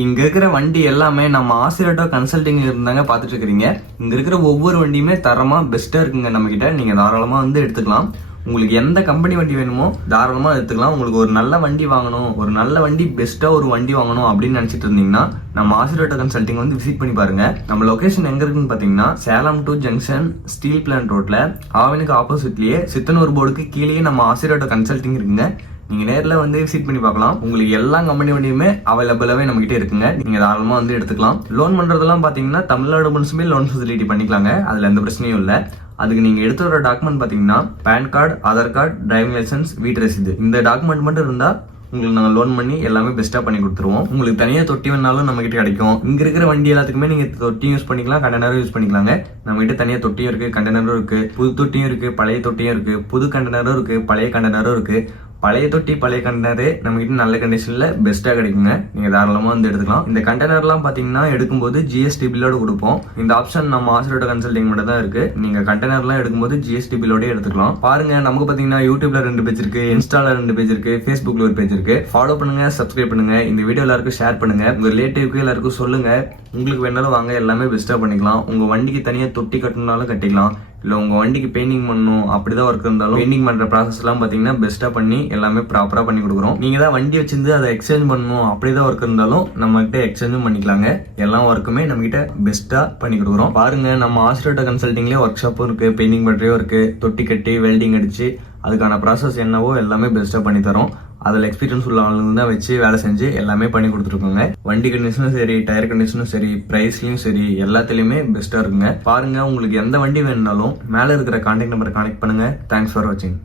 இங்க இருக்கிற வண்டி எல்லாமே நம்ம ஆசிரியர் கன்சல்டிங் இருந்தாங்க பாத்துட்டு இருக்கிறீங்க. இங்க இருக்கிற ஒவ்வொரு வண்டியுமே தரமா பெஸ்டா இருக்குங்க. நம்ம கிட்ட நீங்க தாராளமா வந்து எடுத்துக்கலாம். உங்களுக்கு எந்த கம்பெனி வண்டி வேணுமோ தாராளமா எடுத்துக்கலாம். உங்களுக்கு ஒரு நல்ல வண்டி வாங்கணும், ஒரு நல்ல வண்டி பெஸ்டா ஒரு வண்டி வாங்கணும் அப்படின்னு நினைச்சிட்டு இருந்தீங்கன்னா நம்ம ஆசிரியர் கன்சல்டிங் வந்து விசிட் பண்ணி பாருங்க. நம்ம லொகேஷன் எங்க இருக்குன்னு பாத்தீங்கன்னா Salem to junction steel plant ரோட்ல ஆவனுக்கு ஆப்போசிட்லயே சித்தனூர் போர்டுக்கு கீழே நம்ம ஆசிரியர் கன்சல்டிங் இருக்குங்க. நீங்க நேர்ல வந்து விசிட் பண்ணி பார்க்கலாம். உங்களுக்கு எல்லா கம்பெனி வண்டியுமே அவைலபிளாவே நம்ம கிட்ட இருக்குங்க. நீங்க தாராளமா வந்து எடுத்துக்கலாம். லோன் பண்றதெல்லாம் பாத்தீங்கன்னா தமிழ்நாடு முழுசுமே லோன் ஃபெசிலிட்டி பண்ணிக்கலாங்க. அதுல எந்த பிரச்சனையும் இல்ல. அதுக்கு நீங்க எடுத்து வர டாக்குமெண்ட் பாத்தீங்கன்னா pan card, Aadhaar card, driving licence, வீட்டு ரசீது, இந்த டாக்குமெண்ட் மட்டும் இருந்தா உங்களுக்கு நாங்கள் லோன் பண்ணி எல்லாமே பெஸ்ட்டாக பண்ணி கொடுத்துருவோம். உங்களுக்கு தனியாக தொட்டி வேணாலும் நம்ம கிட்ட கிடைக்கும். இங்க இருக்கிற வண்டி எல்லாத்துக்குமே நீங்க தொட்டியும் யூஸ் பண்ணிக்கலாம், கண்டெய்னரும் யூஸ் பண்ணிக்கலாங்க. நம்ம கிட்ட தனியாக தொட்டியும் இருக்கு, கண்டெய்னரும் இருக்கு, புது தொட்டியும் இருக்கு, பழைய தொட்டியும் இருக்கு, புது கண்டெய்னரும் இருக்கு, பழைய கண்டெய்னரும் இருக்கு. பழைய தொட்டி பழைய கண்டெய்னரு நம்ம கிட்ட நல்ல கண்டிஷன்ல பெஸ்டா கிடைக்குங்க. நீங்க தாராளமா வந்து எடுத்துக்கலாம். இந்த கண்டெய்னர்லாம் பாத்தீங்கன்னா எடுக்கும்போது ஜிஎஸ்டி பில்லோட கொடுப்போம். இந்த ஆப்ஷன் நம்ம ஆசிரியர் கன்சல்டிங் மட்டும் தான் இருக்கு. நீங்க கண்டெய்னர்லாம் எடுக்கும்போது ஜிஎஸ்டி பில்லோட எடுத்துக்கலாம். பாருங்க, நமக்கு பாத்தீங்கன்னா யூடியூப்ல 2 பேஜ் இருக்கு, இன்ஸ்டால 2 பேஜ் இருக்கு, ஃபேஸ்புக்ல ஒரு பேஜ் இருக்கு. ஃபாலோ பண்ணுங்க, சப்ஸ்கிரைப் பண்ணுங்க. இந்த வீடியோ எல்லாருக்கும் ஷேர் பண்ணுங்க. உங்க ரிலேட்டிவ்க்கு எல்லாருக்கும் சொல்லுங்க. உங்களுக்கு வேணாலும் வாங்க, எல்லாமே பெஸ்டா பண்ணிக்கலாம். உங்க வண்டிக்கு தனியா தொட்டி கட்டணும்னாலும் கட்டிக்கலாம். இல்ல உங்க வண்டிக்கு பெயிண்டிங் பண்ணணும் அப்படிதான் ஒர்க் இருந்தாலும் பெயிண்டிங் பண்ற ப்ராசஸ் எல்லாம் பாத்தீங்கன்னா பெஸ்டா பண்ணி எல்லாமே ப்ராப்பரா பண்ணி கொடுக்குறோம். நீங்க தான் வண்டி வச்சிருந்து அதை எக்ஸ்சேஞ்ச் பண்ணணும் அப்படிதான் ஒர்க் இருந்தாலும் நம்ம கிட்ட எக்ஸ்சேஞ்சும் பண்ணிக்கலாங்க. எல்லா ஒர்க்குமே நம்ம கிட்ட பெஸ்டா பண்ணி கொடுக்குறோம். பாருங்க, நம்ம ஆசிரியர் கன்சல்டிங்லயே ஒர்க் ஷாப்பும் இருக்கு, பெயிண்டிங் பண்றதும் இருக்கு, தொட்டி கட்டி வெல்டிங் அடிச்சு அதுக்கான ப்ராசஸ் என்னவோ எல்லாமே பெஸ்டா பண்ணி தரோம். அதில் எக்ஸ்பீரியன்ஸ் உள்ள ஆளுங்க தான் வச்சு வேலை செஞ்சு எல்லாமே பண்ணி கொடுத்துருக்கோங்க. வண்டி கண்டிஷனும் சரி, டயர் கண்டிஷனும் சரி, பிரைஸ்லயும் சரி, எல்லாத்துலயுமே பெஸ்டா இருக்குங்க. பாருங்க, உங்களுக்கு எந்த வண்டி வேணும்னாலும் மேல இருக்கிற கான்டாக்ட் நம்பரை கனெக்ட் பண்ணுங்க. தேங்க்ஸ் ஃபார் வாட்சிங்.